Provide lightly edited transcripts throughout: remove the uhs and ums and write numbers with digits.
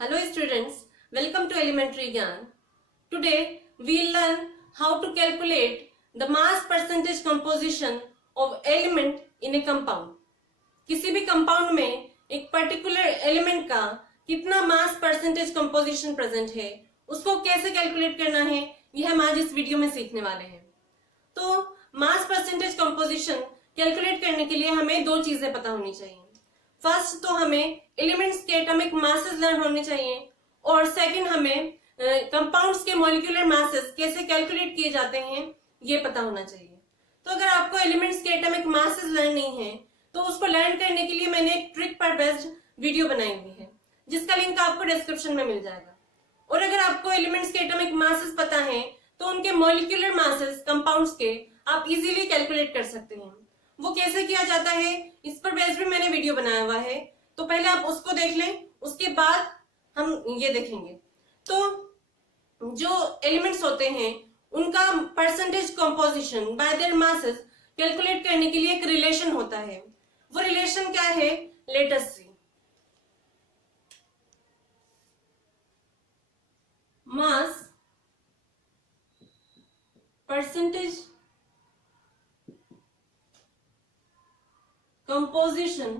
Hello students, welcome to Elementary Gyan. Today we will learn how to calculate the mass percentage composition of element in a compound. किसी भी compound में एक particular element का कितना मास percentage composition present है उसको कैसे calculate करना है ये हम आज इस वीडियो में सीखने वाले हैं। तो मास परसेंटेज कंपोजिशन कैलकुलेट करने के लिए हमें दो चीजें पता होनी चाहिए। फर्स्ट तो हमें एलिमेंट्स के एटॉमिक मासेस लर्न होने चाहिए और सेकंड हमें कंपाउंड्स के मॉलिक्यूलर मासेस कैसे कैलकुलेट किए जाते हैं ये पता होना चाहिए। तो अगर आपको एलिमेंट्स के एटॉमिक मासेस लर्न नहीं है तो उसको लर्न करने के लिए मैंने एक ट्रिक पर बेस्ड वीडियो बनाई हुई है जिसका लिंक आपको डिस्क्रिप्शन में मिल जाएगा। और अगर आपको एलिमेंट्स के एटॉमिक मासेस पता है तो उनके मॉलिक्यूलर मासेस कंपाउंड्स के आप इजीली कैलकुलेट कर सकते हैं। वो कैसे किया जाता है इस पर बेस्ड भी मैंने वीडियो बनाया हुआ है, तो पहले आप उसको देख लें, उसके बाद हम ये देखेंगे। तो जो एलिमेंट्स होते हैं उनका percentage composition bye there masses calculate करने के लिए एक रिलेशन होता है। वो रिलेशन क्या है, let us see. Mass percentage composition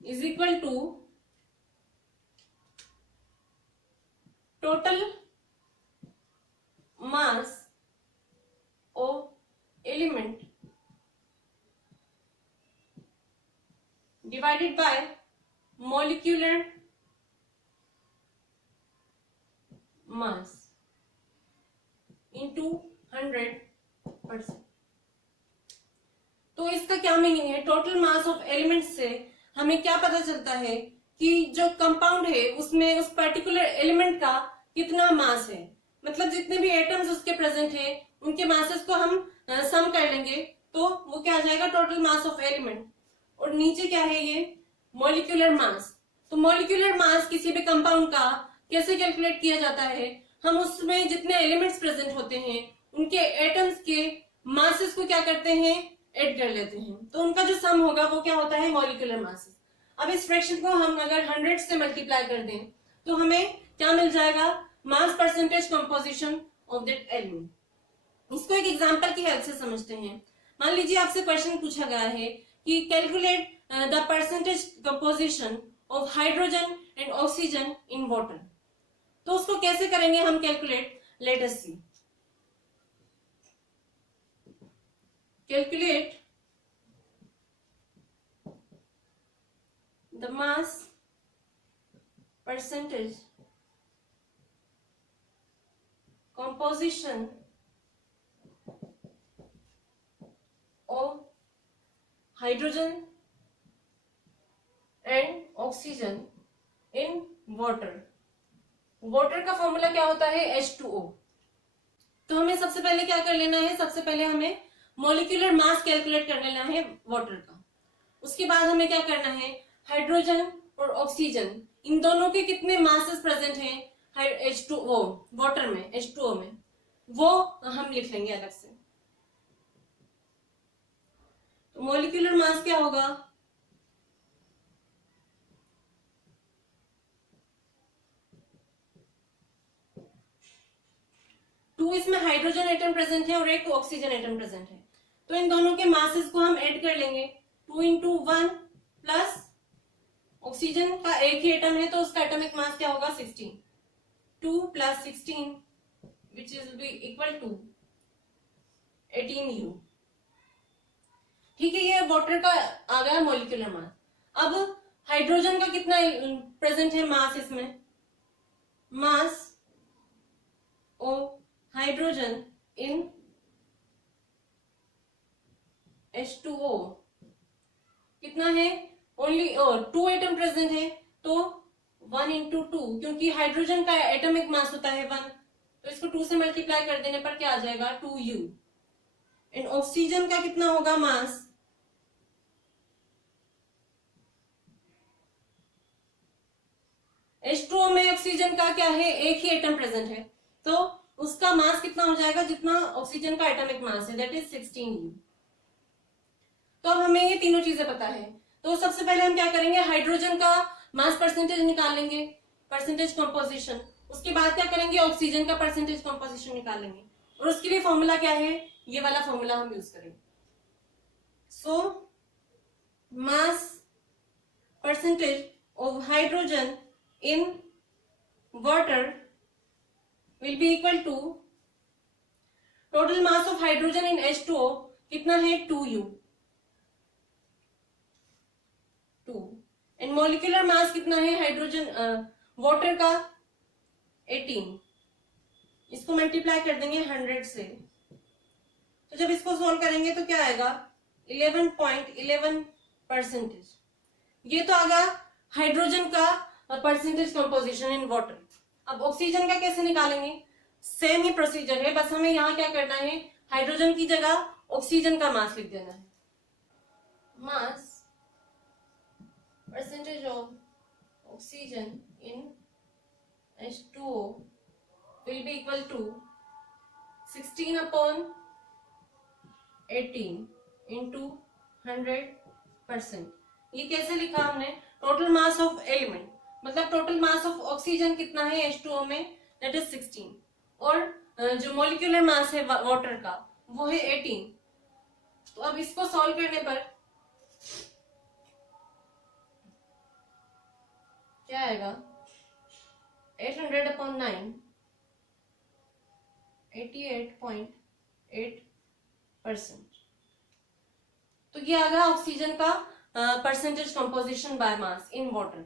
is equal to total mass of element divided by molecular mass into 100%। तो इसका क्या मीनिंग है? टोटल मास ऑफ एलिमेंट से हमें क्या पता चलता है कि जो कंपाउंड है उसमें उस पर्टिकुलर एलिमेंट का कितना मास है। मतलब जितने भी एटम्स उसके प्रेजेंट है उनके मासेस को हम सम कर लेंगे तो वो क्या आ जाएगा, टोटल मास ऑफ एलिमेंट। और नीचे क्या है, ये मॉलिक्यूलर मास। तो मॉलिक्यूलर मास किसी भी कंपाउंड का कैसे कैलकुलेट किया जाता है, हम उसमें जितने एलिमेंट्स प्रेजेंट होते हैं उनके एटम्स के मासेस को क्या करते हैं, ऐड कर लेते हैं। तो उनका जो सम होगा वो क्या होता है, मॉलिक्यूलर मासेस। अब इस फ्रैक्शन को हम अगर 100 से मल्टीप्लाई कर दें तो हमें क्या मिल जाएगा, मास percentage composition of that element. इसको एक एग्जांपल की हेल्प से समझते हैं। मान लीजिए आपसे क्वेश्चन पूछा गया है कि calculate the percentage composition of hydrogen and oxygen in water. तो उसको कैसे करेंगे हम calculate, let us see. Calculate the mass percentage composition of hydrogen and oxygen in water। Water का फॉर्मूला क्या होता है, H2O। तो हमें सबसे पहले क्या कर लेना है, सबसे पहले हमें मॉलिक्यूलर मास कैलकुलेट कर लेना है वाटर का। उसके बाद हमें क्या करना है, हाइड्रोजन और ऑक्सीजन इन दोनों के कितने मासेस प्रेजेंट हैं H2O वाटर में, H2O में, वो हम लिख लेंगे अलग से। तो मॉलिक्यूलर मास क्या होगा, टू इसमें हाइड्रोजन एटम प्रेजेंट है और एक ऑक्सीजन एटम प्रेजेंट है। तो इन दोनों के मासेस को हम ऐड कर लेंगे। 2 इंटू 1 प्लस ऑक्सीजन का एक ही एटम है तो उसका एटॉमिक मास क्या होगा, 16। 2 plus 16 which is be equal to 18U। ठीक है, ये वाटर का आ गया मॉलिक्यूलर मास। अब हाइड्रोजन का कितना प्रेजेंट है मास इसमें, मास ऑफ हाइड्रोजन इन H2O कितना है, ओनली और 2 एटम प्रेजेंट है तो 1 इंटू 2, क्योंकि हाइड्रोजन का एटॉमिक मास होता है 1, तो इसको 2 से मल्टीप्लाई कर देने पर क्या आ जाएगा, 2U। एंड ऑक्सीजन का कितना होगा मास, H2O में ऑक्सीजन का क्या है, एक ही एटम प्रेजेंट है तो उसका मास कितना हो जाएगा, जितना ऑक्सीजन का एटॉमिक मास है, दैट इज 16U। तो अब हमें ये तीनों चीजें पता है। तो सबसे पहले हम क्या करेंगे, हाइड्रोजन का मास परसेंटेज निकालेंगे, परसेंटेज कंपोजिशन। उसके बाद क्या करेंगे, ऑक्सीजन का परसेंटेज कंपोजिशन निकालेंगे, और उसके लिए फॉर्मूला क्या है, ये वाला फॉर्मूला हम यूज करेंगे। So mass percentage of hydrogen in water will be equal to total mass of hydrogen in H2O कितना है, 2U, 2, एंड मॉलिक्यूलर मास कितना है हाइड्रोजन वाटर का, 18। इसको मल्टीप्लाई कर देंगे 100 से, तो जब इसको सोल्व करेंगे तो क्या आएगा, 11.11%। ये तो आगा हाइड्रोजन का परसेंटेज कंपोजिशन इन वाटर। अब ऑक्सीजन का कैसे निकालेंगे, सेम ही प्रोसीजर है, बस हमें यहाँ क्या करना है, हाइड्रोजन की जगह ऑक्सीजन का मास लिख देना है। मास percentage of oxygen in H2O will be equal to 16/18 into 100%। ये कैसे लिखा हमने, टोटल मास ऑफ एलिमेंट, मतलब टोटल मास ऑफ ऑक्सीजन कितना है H2O में, दैट इज 16, और जो मॉलिक्यूलर मास है वाटर का वो है 18। तो अब इसको सॉल्व करने पर क्या आएगा, 800/9, 88.8%। तो ये आ गया ऑक्सीजन का percentage composition by mass in water.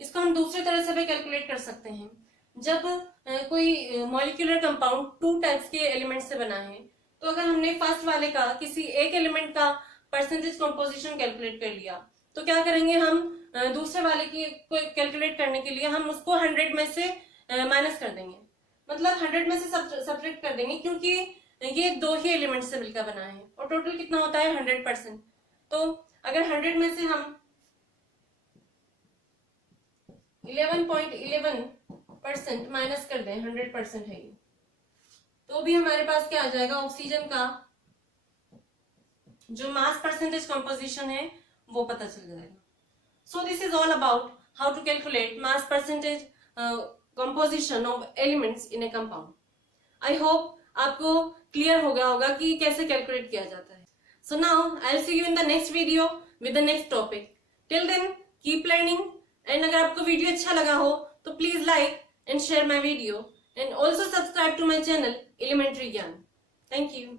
इसको हम दूसरी तरह से भी कैलकुलेट कर सकते हैं। जब कोई मॉलिक्यूलर कंपाउंड 2 टाइप्स के एलिमेंट से बना है, तो अगर हमने फर्स्ट वाले का किसी एक एलिमेंट का परसेंटेज कंपोजिशन कैलकुलेट कर लिया, तो क्या करेंगे हम, दूसरे वाले की को कैलकुलेट करने के लिए हम उसको 100 में से माइनस कर देंगे, मतलब 100 में से सब्ट्रैक्ट कर देंगे, क्योंकि ये 2 ही एलिमेंट से मिलकर बना है, और टोटल कितना होता है 100%। तो अगर 100 में से हम 11.11% माइनस कर दें, 100% है ये, तो भी हमारे पास क्या आ जाएगा, ऑक्सीजन का जो मास परसेंटेज कंपोजिशन है वो पता चल जाएगा। So this is all about how to calculate mass percentage composition of elements in a compound. I hope आपको क्लियर हो गया होगा कि कैसे कैलकुलेट किया जाता है। So now I will see you in the next video with the next topic. Till then keep learning, and अगर आपको वीडियो अच्छा लगा हो तो please like and share my video, and also subscribe to my channel Elementary Gyan. Thank you.